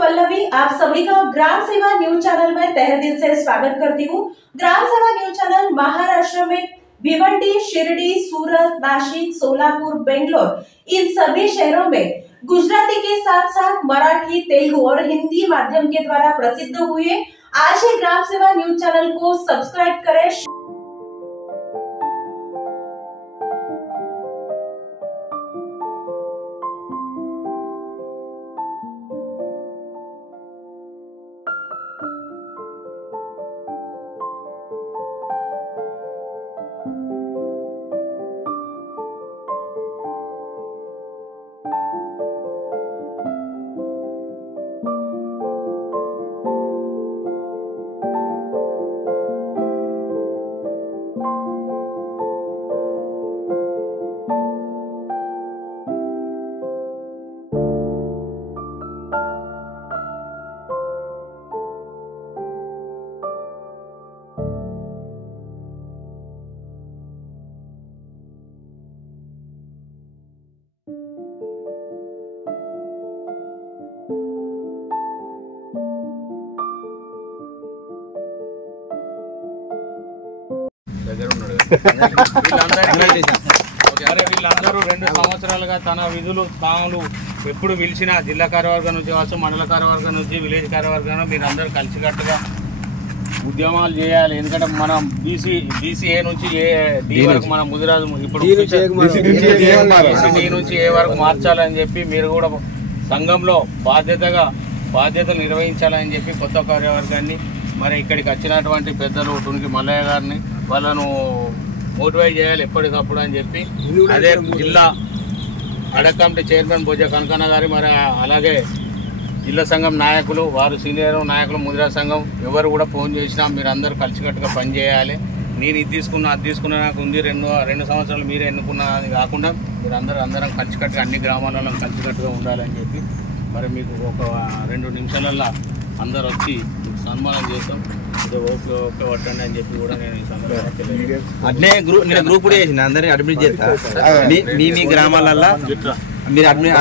पल्लवी, आप सभी का ग्राम सेवा न्यूज चैनल में तहे दिल से स्वागत करती हूँ। ग्राम सेवा न्यूज चैनल महाराष्ट्र में भिवंडी, शिरडी, सूरत, नासिक, सोलापुर, बेंगलोर इन सभी शहरों में गुजराती के साथ साथ मराठी, तेलुगु और हिंदी माध्यम के द्वारा प्रसिद्ध हुए। आज ही ग्राम सेवा न्यूज चैनल को सब्सक्राइब करें। వీళ్ళందరూ 2 సంవత్సరాలుగా తన విధులు తాను ఎప్పుడు పిలిచినా జిల్లా కార్యవర్గం నుంచి కావచ్చు, మండల కార్యవర్గం నుంచి, విలేజ్ కార్యవర్గం మీరందరూ కలిసికట్టుగా ఉద్యమాలు చేయాలి. ఎందుకంటే మనం బీసీఏ నుంచి డి వరకు మనం ముదిరాజు ఇప్పుడు డి నుంచి ఏ వరకు మార్చాలని చెప్పి మీరు కూడా సంఘంలో బాధ్యతలు నిర్వహించాలని చెప్పి కొత్త కార్యవర్గాన్ని మరి ఇక్కడికి వచ్చినటువంటి పెద్దలు తునికి మల్లయ్య గారిని వాళ్ళను మోటివేట్ చేయాలి ఎప్పటికప్పుడు అని చెప్పి, అదే జిల్లా అడగ కమిటీ చైర్మన్ బొజ్జ కనకన్న గారి మరి అలాగే జిల్లా సంఘం నాయకులు, వారు సీనియర్ నాయకులు, ముదిరా సంఘం ఎవరు కూడా ఫోన్ చేసినా మీరు అందరూ కలిసికట్టుగా పనిచేయాలి. నేను ఇది తీసుకున్నా నాకు ఉంది 2 సంవత్సరాలు మీరే ఎన్నుకున్నది కాకుండా మీరు అందరం కలిసికట్టుగా అన్ని గ్రామాలలో కలిసికట్టుగా ఉండాలని చెప్పి మరి మీకు ఒక 2 నిమిషాలల్లో అందరు వచ్చి సన్మానం చేస్తాం. ఓకే పట్టండి అని చెప్పి కూడా నేను అట్లే గ్రూప్ కూడా చేసిన అందరినీ అడ్మిట్ చేస్తా. మీ గ్రామాలల్లో మీరు అడ్మిట్